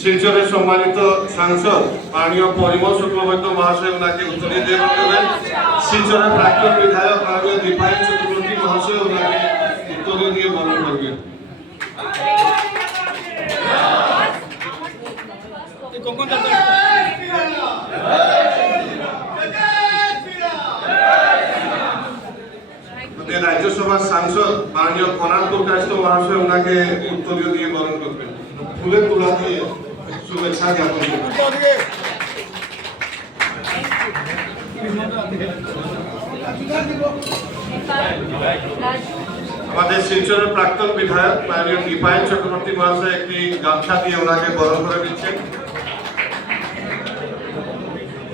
শিলচরের সম্মানিত সাংসদ মাননীয় পরিমল শুক্লবৈদ্য মহাশয় ওনাকে উত্তরীয় দিয়ে করবেন। শিলচরের প্রাক্তন বিধায়ক মাননীয় দীপায়ন চক্রবর্তী মহাশয় ওনাকে উত্তরীয় দিয়ে বরণ করবেন। রাজ্যসভার সাংসদ মাননীয় কনাল পুরকায়স্থ মহাশয় ওনাকে উত্তরীয় দিয়ে বরণ করবেন। ফুলের তোলা দিয়ে শুভেচ্ছা জ্ঞাপন করবেন। আমাদের শিলচরের প্রাক্তন বিধায়ক মাননীয় দীপায়ন চক্রবর্তী মহাশয় একটি গামছা দিয়ে ওনাকে বরণ করে দিচ্ছেন।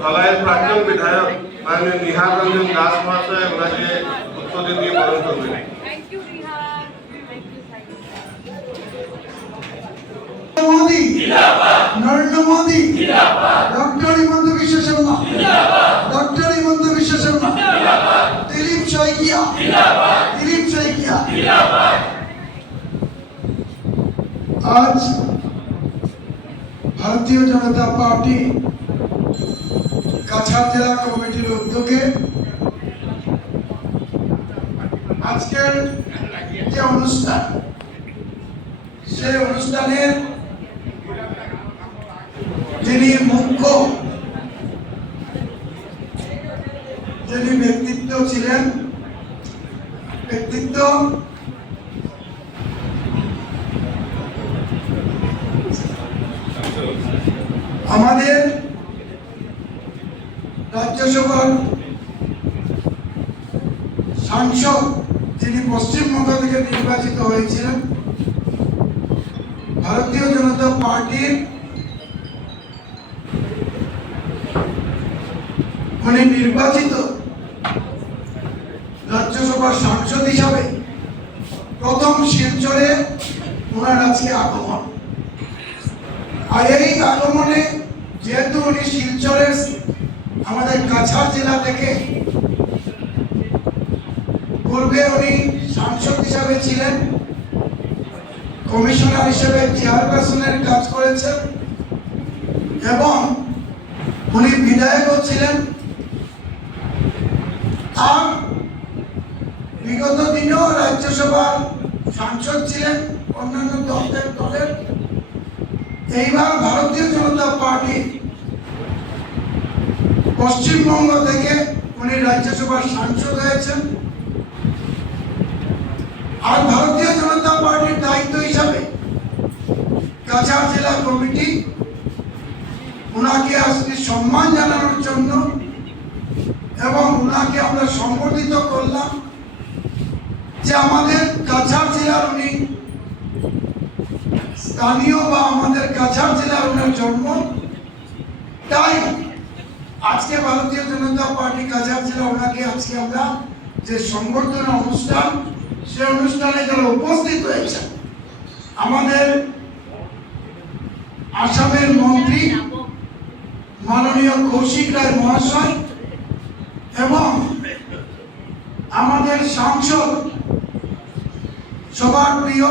ধলাইয়ের প্রাক্তন বিধায়ক মাননীয় নিহার রঞ্জন দাস মহাশয় ওনাকে উত্তরীয় দিয়ে বরণ করবেন। मोदी नरेंद्र मोदी डॉक्टर हिमंत विश्व शर्मा डॉक्टर हिमंत विश्व शर्मा दिलीप शैकिया आज भारतीय जनता पार्टी काछाड़ जिला कमिटिर उद्योगे आजकेर जे अनुष्ठान से अनुष्ठानेर যিনি মুখ্য যিনি ব্যক্তিত্ব ছিলেন ব্যক্তিত্ব আমাদের রাজ্যসভার সাংসদ যিনি পশ্চিমবঙ্গ থেকে নির্বাচিত হয়েছিলেন ভারতীয় জনতা পার্টির উনি নির্বাচিত রাজ্যসভার সাংসদ হিসাবে প্রথম শিলচরে ওনার আজকে আগমন। আর এই আগমনে যেহেতু উনি শিলচরের আমাদের কাছাড় জেলা থেকে পূর্বে উনি সাংসদ হিসাবে ছিলেন, কমিশনার হিসেবে চেয়ারপারসনের কাজ করেছেন এবং উনি বিধায়কও ছিলেন। আর বিগত দিনেও রাজ্যসভার সাংসদ ছিলেন অন্যান্য দলের। এইবার ভারতীয় জনতা পার্টি পশ্চিমবঙ্গ থেকে উনি রাজ্যসভার সাংসদ হয়েছেন। আর ভারতীয় জনতা পার্টির দায়িত্ব হিসাবে কাছাড় জেলা কমিটি ওনাকে আজকে সম্মান জানানোর জন্য এবং ওনাকে আমরা সংগঠিত করলাম যে আমাদের কাছাড় জেলার উনি স্থানীয় বা আমাদের কাছাড় জেলার ওনার জন্ম, তাই আজকে ভারতীয় জনতা পার্টি কাছাড় জেলা ওনাকে আজকে আমরা যে সংবর্ধনা অনুষ্ঠান সে অনুষ্ঠানে যারা উপস্থিত হয়েছেন আমাদের আসামের মন্ত্রী মাননীয় কৌশিক রায় মহাশয় এবং আমাদের সাংসদ সবার প্রিয়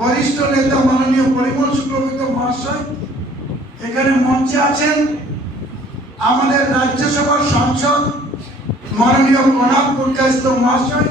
বরিষ্ঠ নেতা মাননীয় পরিমল শুক্লবৈদ্য মহাশয় এখানে মঞ্চে আছেন। আমাদের রাজ্যসভার সাংসদ মাননীয় কনাল পুরকায়স্থ মহাশয়